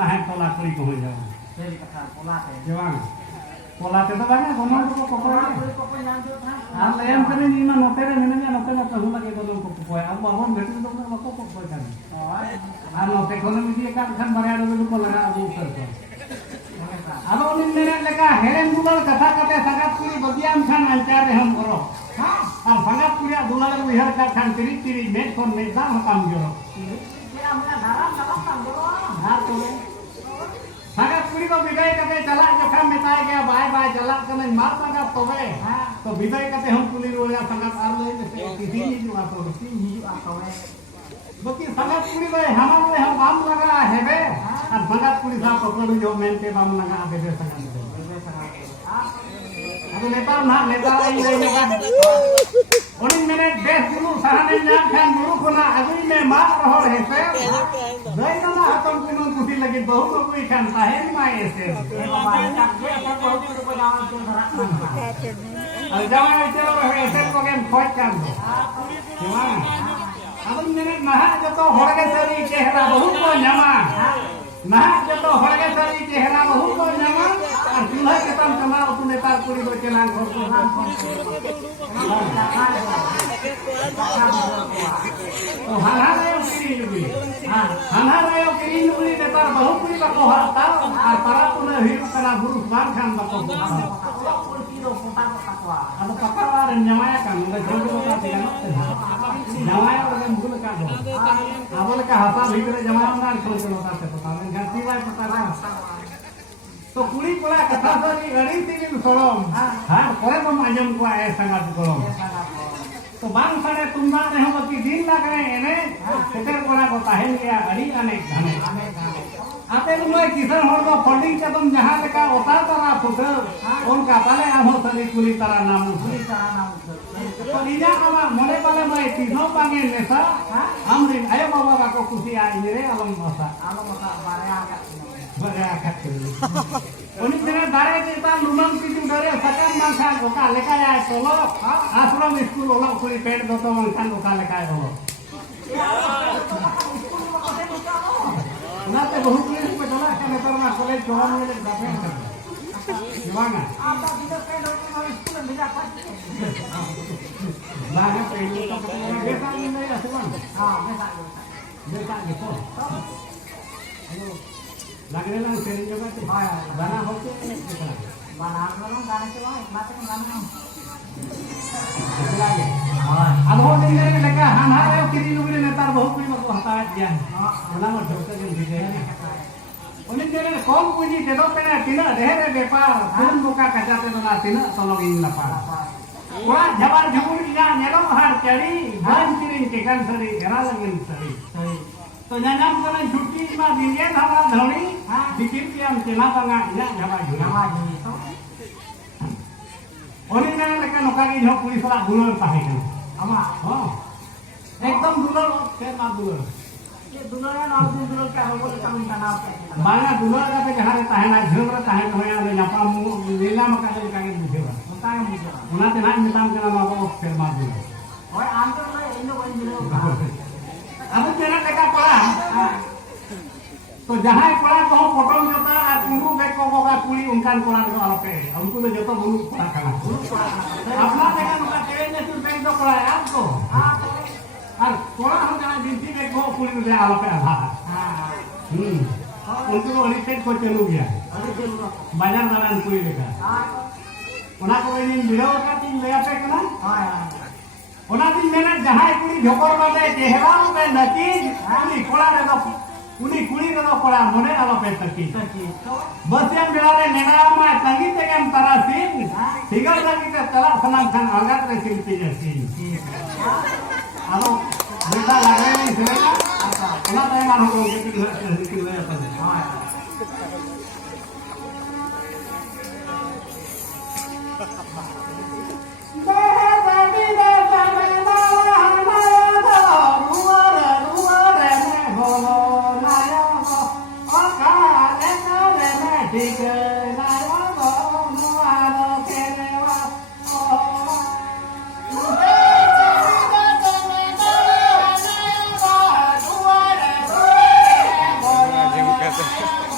tahan tolak kuli ko hoy jaw. Jadi kata pola teh. Jawang. Pola te to bang gonon ko pokora. Pokoknya lanjut ha. Ar layam kane ni na note re nina note na to hula ke to ko pokoy. Ab abon betu to na ko pokoy kan. Ar note kono mi dia kan baraya do ko laga abu usar ko. Ado nin mene leka heren dulal katha kate sagat kuli badiam khan anchar re ham koro. Ha ar sangat kuli dulal wihar ka khan tiri tiri met kon met da hakam joro. Kira mana dalam kam dulu. Ha to sangat kuli ko bidai kate chala jokha metai gaya bye bye chala kane mar sangat tobe. Ha to bidai kate ham kuli roya sangat ar le kisi ni ju ato kisi ni ju ato baki sangat kuli bhai hamar le ham bam laga hebe ar sangat kuli sa pokor jo mente bam laga bebe sangat ado letar na letar ai le ne kan onin minute des dulu sahane nyam kan guru kona agui me mar rohor hese dai na hatam kuno kuti lagi bahu ko kui kan tahen mai ese al jaman chelo ese ko gen khoj kan gimana abang minute nah joto horge sari chehra bahu ko nyama nah joto horge sari chehra bahu ko nyama ar chulha ke tam chama tu netar kuri ko chelang khor ko तो हनारायो किरी जुबी हां हनारायो किरी जुबी नेतार बहु कुरी बको हरता और पारा पुन हिरु कना गुरु बार Khan बको ada pakar dan nyamaya kan udah jodoh ka tidak nyamaya orang mungkin ka do awal ka hata bhitare jamaya ngar khol chalo ta se pata ganti vai pata to kuli pula kata sari gari tingin solom ha kore bam ajam ko ay sangat kolom तो बांग सारे तुमदा ने हम की दिन लगे एने shutter कोना को ताहेन गया अड़ी अनेक धने आते मुई किसान होर को फंडिंग के तुम जहां लगा ओता तरा फुट उनका पाले हम सरी कुली तरा नाम तो इजा आमा मोने पाले मैं तीनों पांगे नेसा हम दिन आयो बाबा को खुशी आई रे अलम मसा बारे आका उनी मेरा दारे के ता लुमन की तू डरे सकम मानसा ओका लेका जाए तोलो आश्रम स्कूल ओला कोई पेट दो तो मानसा ओका लेका आए हो ना ते बहुत पुलिस पे चला के नेतर ना कॉलेज जोन में जाते हैं जीवाना आता बिना पे दो तो स्कूल में जा पाते लागे पे तो बेटा नहीं आसमान हां बेटा के तो लागले ना सेरी जगह ते गाना होते गाना हम गाने के बाद नाच में गाना लागे अब हो दिन में लगा हां रे किरी लुगरे नेतार बहुत कुछ मको हता दिया ओना मो ढोके दिन भिजे ओने तेरे कम पूंजी दे दो पेना तिना ढेरे व्यापार तुम बोका कजाते ना तिना तलग इन लपा ओरा जबार झुमुर इना नेलो हार चड़ी बान किरिन के कान सरी घरा लगिन सरी तो ननम कने छुट्टी मा दिए धारा धणी दिकिर पियाम चेना बंगा इना जबा जुनी तो ओनी ना लेका नोका की जो पुलिस वाला दुलर ताहे के अमा हां एकदम दुलर के ना दुलर ये दुलर ना दुलर का हो बोले काम का नाम माना दुलर का पे घरे ताहे ना झुमर ताहे होया ले नपा लीला मका ले का के बुझेवा बताए मुझे उना ते ना मिताम के नाम बाबा फिर मा दुलर ओए आंतर ले इनो कोई मिलो अब तेरा लेका पड़ा तो जहां पड़ा तो फोटो जोता और कुंगू बैग को होगा कुली उनकान पड़ा को आलोके उनको तो जोतो बुलू पड़ा खाना अपना लेका उनका तेरे ने तुम बैग तो पड़ा यार तो हां और थोड़ा हम जाना दिनती बैग को कुली में आलोके आधा हां उनको ओली पेट को चलू गया बाजार दालान कुली लेका हां उना को इन वीडियो का तीन ले आते कना हां ओना दिन मेना जहां कुली झोकर बाटे चेहरा में नकीज कुली कोड़ा रे दो कुली कुली रे दो कोड़ा मोने आलो पे तकी बस या मेरा रे नेना मा तंगी ते हम तरासीन सिगर लगी के तला सनम खान आगत रे सिलती जैसी आलो बेटा लागे नहीं सेना ओना ताई मानो को के की ले अपन हां Gracias.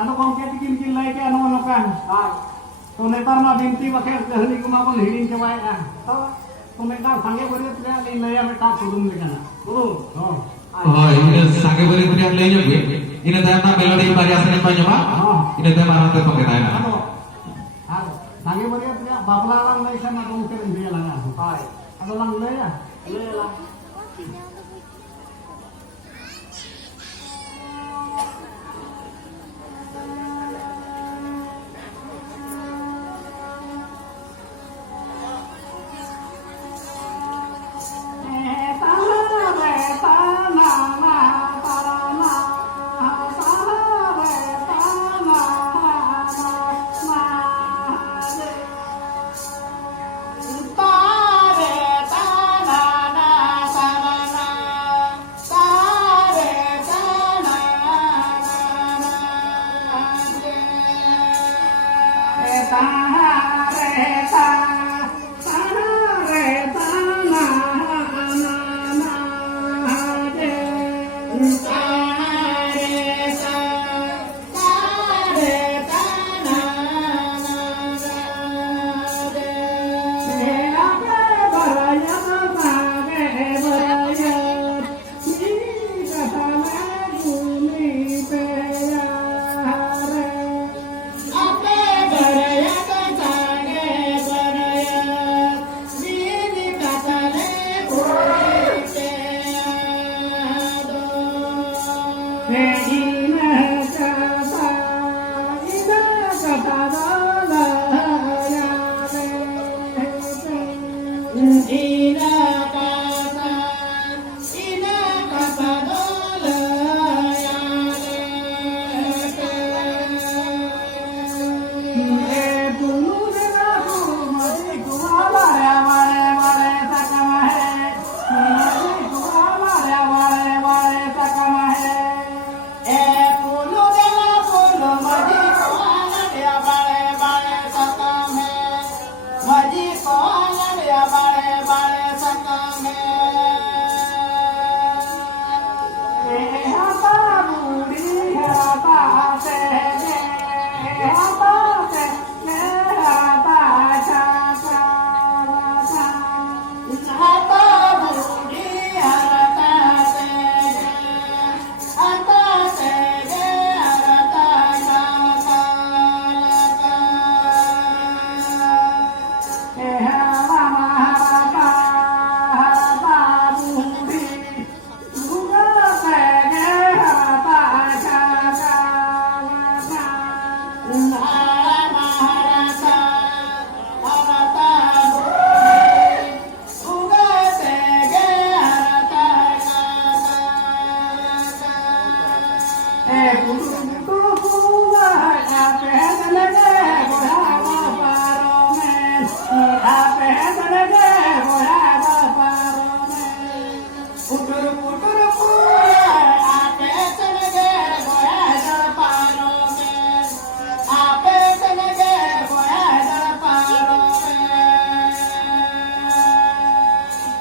Ano kong bikin lagi ke ano kan? To netar ma binti bakal kahani kuma kon hiring cewai ah. To netar sange beri punya laya meta turun lekana. Turun. Oh, ini sange beri punya laya gue. Ini tayang melodi variasi yang banyak pak. Ini tayang mana tuh pengetahuan? Sange beri punya bapla lang lay sana kong kirim dia lang ah. Ano lang laya? Laya lang.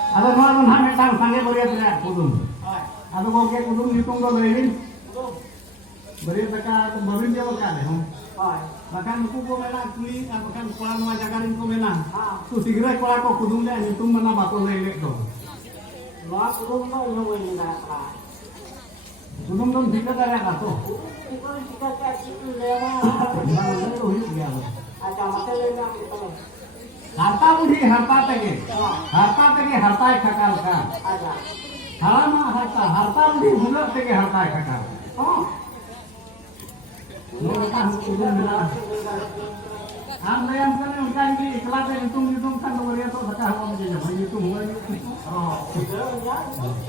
Ada nua nun hame tang sange beriat ya kudung. Ada gongke kudung hitung do leuwin. Beriat ka babin dia ka deh. Bahkan nuku ko mena kuli bahkan kuala nua jagarin ko mena. Tu sigera kuala ko kudung dia hitung mana batu lelek do. Lo kudung no no ini na. Kudung don thika dara ka to. Itu kita kasih lema. Mana to hi gya. Aja mate lena itu. Harta budi harta tege. Harta tege harta kakal ka. Aja. Halama harta budi hulak tege harta kakal. Oh. Lo ka kudung mena. Am layan kan ukan di kelas hitung kan nomor itu sakah ho meje jam hitung ho. Oh.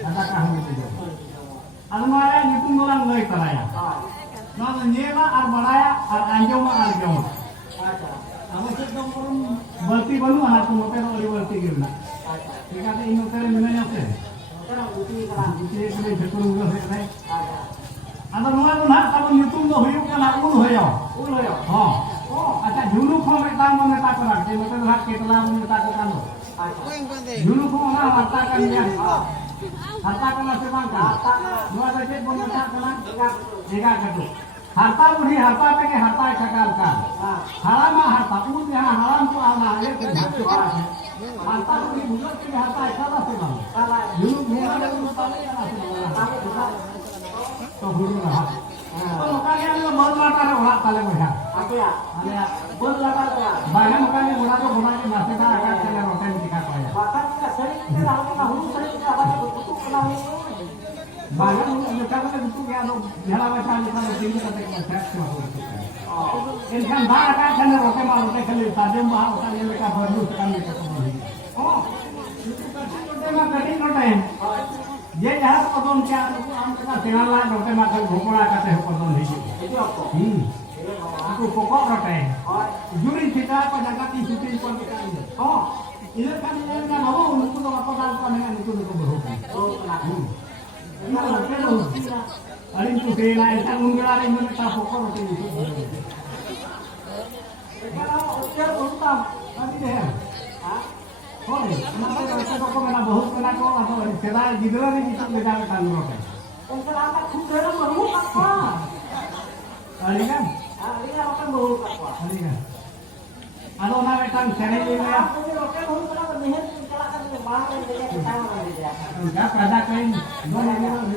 Ada kah meje. Almara hitung orang leuy taraya. Nah nyela ar baraya ar anjoma ar joma. Aja. Awas dong orang berarti baru anak motor oli berarti gitu. Jika ada ino kare menanya apa? Sekarang butuh kan. Jadi kene betul udah selesai. Aja. Ada nua tu nak tahu YouTube do huyuk kana ul hoyo. Ulo yo. Oh. Oh, acha julu kho metang mon meta kara ke motor hak ke tala mon meta ko kano. Aja. Julu kho na harta kan ya. Harta kana se bang ka. Nua da je bon meta kana. Ega katu. Harta budi harta pe ke harta kakal ka. Haram harta pun ya haram ko ana ye ke jatuh ka. Harta budi bulat ke harta kala se bang. Salah. Julu kho ada mutale kana se bang. To guru lah. To kalian lo mau mata ro hak tale mo ya. Apa ya? Ada Bol lata ya. banyak makanya mula ko guna ke nasi ka akan kaya roten di ka ya. Bahkan kita sering kita lalu na hulu sering kita apa butuh kenal ini. Banyak yang kata itu ya lo jala macam ni kalau tinggi kata ke cek semua itu. Insan bar ka kana rote ma rote khali sadem ba utan ye ka baru sekali ke semua. Oh. Itu kan rote ma kati rote. ये यहाँ पदों क्या हम का सेनाला रोटे मा कल भोपड़ा का ते पदों ही Itu apa? aku pokok rote juri kita pada kati syuting pun kita ini oh ini kan mau untuk apa dalam pandangan itu untuk berhubung Oh, kenapa? ini rote lo paling tu sena itu unggalan ini kita pokok rote itu kalau usia untam tadi deh Hah? oh kenapa rote pokok mana बहुत kena ko atau sedah gidra ni kita beda kan rote Yang selama kuda baru apa? ali kan Ini apa baru apa? ali kan ado na metang sene ni ya Ini oke baru kenapa nih? Kalau kan bahasa yang dia kita tahu dia. enggak pada kain dua ni